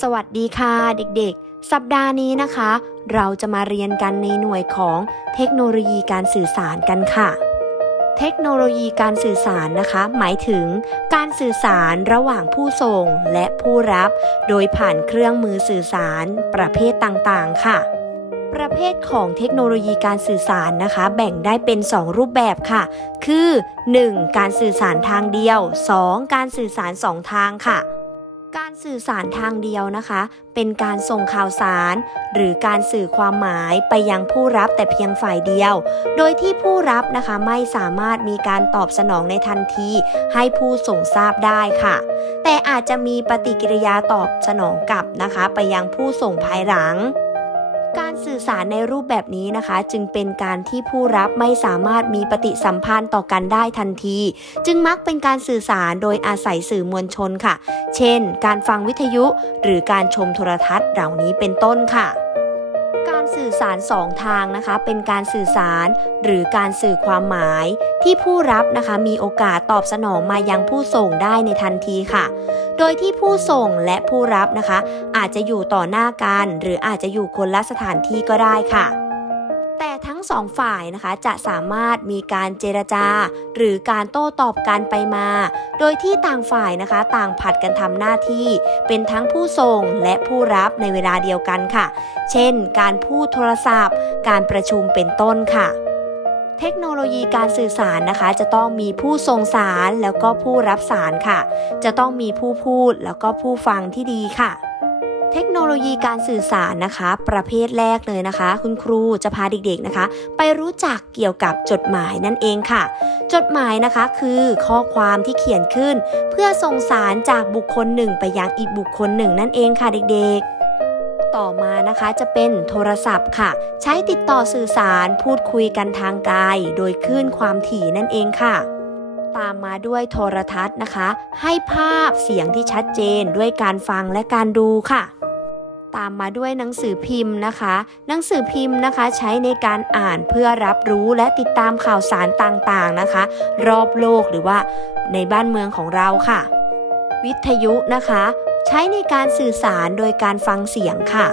สวัสดีค่ะเด็กๆ สัปดาห์นี้นะคะ เราจะมาเรียนกันในหน่วยของเทคโนโลยีการสื่อสารกันค่ะ เทคโนโลยีการสื่อสารนะคะ หมายถึงการสื่อสารระหว่างผู้ส่งและผู้รับ โดยผ่านเครื่องมือสื่อสารประเภทต่างๆ ค่ะ ประเภทของเทคโนโลยีการสื่อสารนะคะ แบ่งได้เป็น 2 รูปแบบค่ะ คือ 1. การสื่อสารทางเดียว 2. การสื่อสาร 2 ทางค่ะ การสื่อสารทางเดียวนะคะ เป็นการส่งข่าวสาร หรือการสื่อความหมายไปยังผู้รับแต่เพียงฝ่ายเดียว โดยที่ผู้รับนะคะไม่สามารถมีการตอบสนองในทันที ให้ผู้ส่งทราบได้ค่ะ แต่อาจจะมีปฏิกิริยาตอบสนองกลับนะคะ ไปยังผู้ส่งภายหลัง สื่อสารในรูปแบบนี้นะคะ จึงเป็นการที่ผู้รับไม่สามารถมีปฏิสัมพันธ์ต่อกันได้ทันที จึงมักเป็นการสื่อสารโดยอาศัยสื่อมวลชนค่ะ เช่น การฟังวิทยุ หรือการชมโทรทัศน์เหล่านี้เป็นต้นค่ะ การสื่อสารสองทางนะคะ เป็นการสื่อสารหรือการสื่อความหมาย ที่ผู้รับนะคะมีโอกาสตอบสนองมายังผู้ส่งได้ในทันทีค่ะ โดยที่ผู้ส่งและผู้รับนะคะ อาจจะอยู่ต่อหน้ากัน หรืออาจจะอยู่คนละสถานที่ก็ได้ค่ะ แต่ทั้งสองฝ่ายนะคะจะสามารถมีการเจรจา หรือการโต้ตอบกันไปมา โดยที่ต่างฝ่ายนะคะต่างผัดกันทำหน้าที่ เป็นทั้งผู้ส่งและผู้รับในเวลาเดียวกันค่ะ เช่น การพูดโทรศัพท์ การประชุมเป็นต้นค่ะเทคโนโลยีการสื่อสารนะคะ จะต้องมีผู้ส่งสารแล้วก็ผู้รับสารค่ะ จะต้องมีผู้พูดแล้วก็ผู้ฟังที่ดีค่ะ เทคโนโลยีการสื่อสารนะคะ ประเภทแรกเลยนะคะ คุณครูจะพาเด็กๆนะคะ ไปรู้จักเกี่ยวกับจดหมายนั่นเองค่ะ จดหมายนะคะคือข้อความที่เขียนขึ้น เพื่อส่งสารจากบุคคลหนึ่งไปยังอีกบุคคลหนึ่งนั่นเองค่ะเด็กๆต่อมานะคะจะเป็นโทรศัพท์ค่ะ ใช้ติดต่อสื่อสารพูดคุยกันทางไกลโดยคลื่นความถี่นั่นเองค่ะ ตามมาด้วยโทรทัศน์นะคะ ให้ภาพเสียงที่ชัดเจนด้วยการฟังและการดูค่ะ ตามมาด้วยหนังสือพิมพ์นะคะ หนังสือพิมพ์นะคะใช้ในการอ่านเพื่อรับรู้และติดตามข่าวสารต่างๆนะคะ รอบโลกหรือว่าในบ้านเมืองของเราค่ะ วิทยุนะคะ ใช้ในการสื่อสารโดยการฟังเสียงค่ะ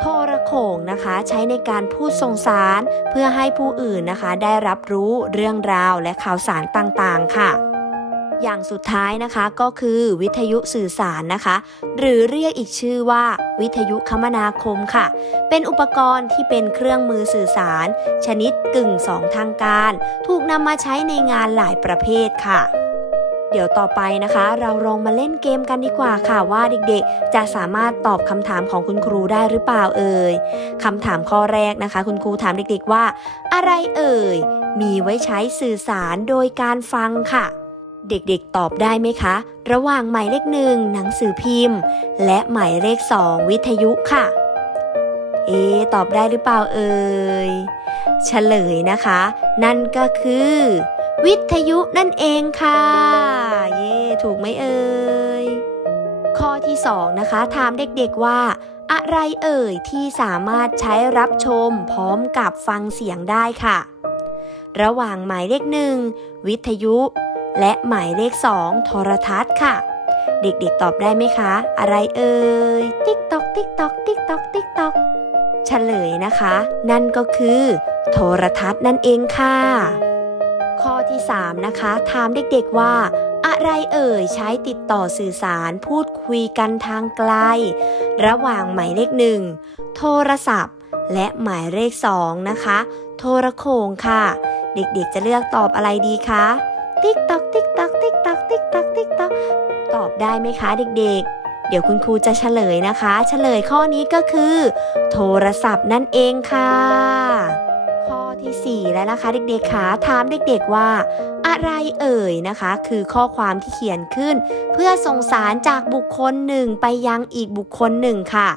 โทรโขงนะคะใช้ในการพูดส่งสารเพื่อให้ผู้อื่นนะคะ ได้รับรู้เรื่องราวและข่าวสารต่างๆ ค่ะ อย่างสุดท้ายนะคะก็คือวิทยุสื่อสารนะคะ หรือเรียกอีกชื่อว่า วิทยุคมนาคมค่ะ เป็นอุปกรณ์ที่เป็นเครื่องมือสื่อสาร ชนิดกึ่งสองทางการ ถูกนำมาใช้ในงานหลายประเภทค่ะเดี๋ยวต่อไปนะคะ เราลองมาเล่นเกมกันดีกว่าค่ะว่าเด็กๆ จะสามารถตอบคำถามของคุณครูได้หรือเปล่าเอ่ยคำถามข้อแรกนะคะ คุณครูถามเด็กๆว่า อะไรเอ่ย มีไว้ใช้สื่อสารโดยการฟังค่ะ เด็กๆ ตอบได้ไหมคะ ระหว่างหมายเลขหนึ่งหนังสือพิมพ์ และหมายเลขสองวิทยุค่ะ เอตอบได้หรือเปล่าเอ่ยเฉลยนะคะ นั่นก็คือ วิทยุนั่นเองค่ะ เย่ถูกไหมเอ่ยข้อที่สองนะคะ ถามเด็กๆว่า อะไรเอ่ยที่สามารถใช้รับชมพร้อมกับฟังเสียงได้ค่ะ ระหว่างหมายเลขหนึ่งวิทยุ และหมายเลขสองโทรทัศน์ค่ะ เด็กๆตอบได้ไหมคะ อะไรเอ่ย ติ๊กตอกติ๊กตอกติ๊กตอกติ๊กตอกเฉลยนะคะ นั่นก็คือ โทรทัศน์นั่นเองค่ะ ข้อที่ 3 นะคะ ถามเด็กๆว่า อะไรเอ่ย ใช้ติดต่อสื่อสารพูดคุยกันทางไกล ระหว่างหมายเลขหนึ่งโทรศัพท์ และหมายเลขสองนะคะ โทรโขงค่ะ เด็กๆจะเลือกตอบอะไรดีคะ ติ๊กตอกติ๊กตอกติ๊กตอกติ๊กตอกติ๊กตอกตอบได้ไหมคะเด็กๆ เดี๋ยวคุณครูจะเฉลยนะคะ เฉลยข้อนี้ก็คือ โทรศัพท์นั่นเองค่ะ ข้อทีสี่4 แล้วนะคะเด็กๆคะถามเด็กๆว่า อะไรเอ่ยนะคะ คือข้อความที่เขียนขึ้น เพื่อส่งสารจากบุคคลหนึ่งไปยังอีกบุคคลหนึ่งค่ะ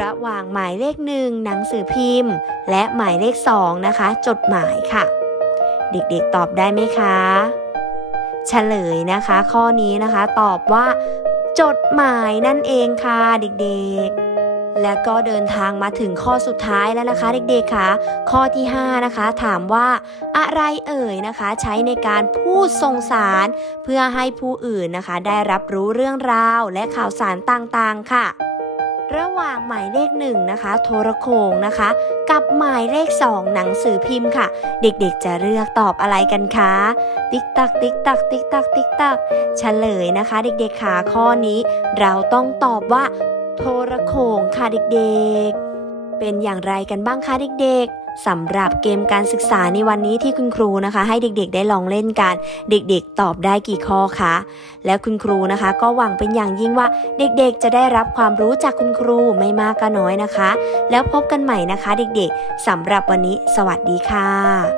ระหว่างหมายเลขหนึ่งหนังสือพิมพ์ และหมายเลขสองนะคะ จดหมายค่ะ เด็กๆตอบได้ไหมคะเฉลยนะคะ ข้อนี้นะคะตอบว่า จดหมายนั่นเองค่ะเด็กๆและก็เดินทางมาถึงข้อสุดท้ายแล้วนะคะ เด็กๆค่ะ ข้อที่ 5 นะคะ ถามว่าอะไรเอ่ยนะคะ ใช้ในการพูดส่งสาร เพื่อให้ผู้อื่นนะคะ ได้รับรู้เรื่องราวและข่าวสารต่างๆค่ะ ระหว่างหมายเลขหนึ่งนะคะ โทรโขงนะคะ กับหมายเลขสองหนังสือพิมพ์ค่ะ เด็กๆจะเลือกตอบอะไรกันคะติ๊กตักติ๊กตักติ๊กตักติ๊กตักเฉลยนะคะ เด็กๆค่ะข้อนี้ เราต้องตอบว่า โทรโขงค่ะเด็กๆ เป็นอย่างไรกันบ้างคะเด็กๆ สำหรับเกมการศึกษาในวันนี้ที่คุณครูนะคะ ให้เด็กๆได้ลองเล่นกัน เด็กๆ ตอบได้กี่ข้อคะ และคุณครูนะคะ ก็หวังเป็นอย่างยิ่งว่าเด็กๆ จะได้รับความรู้จากคุณครูไม่มากก็น้อยนะคะ แล้วพบกันใหม่นะคะ เด็กๆสำหรับวันนี้ สวัสดีค่ะ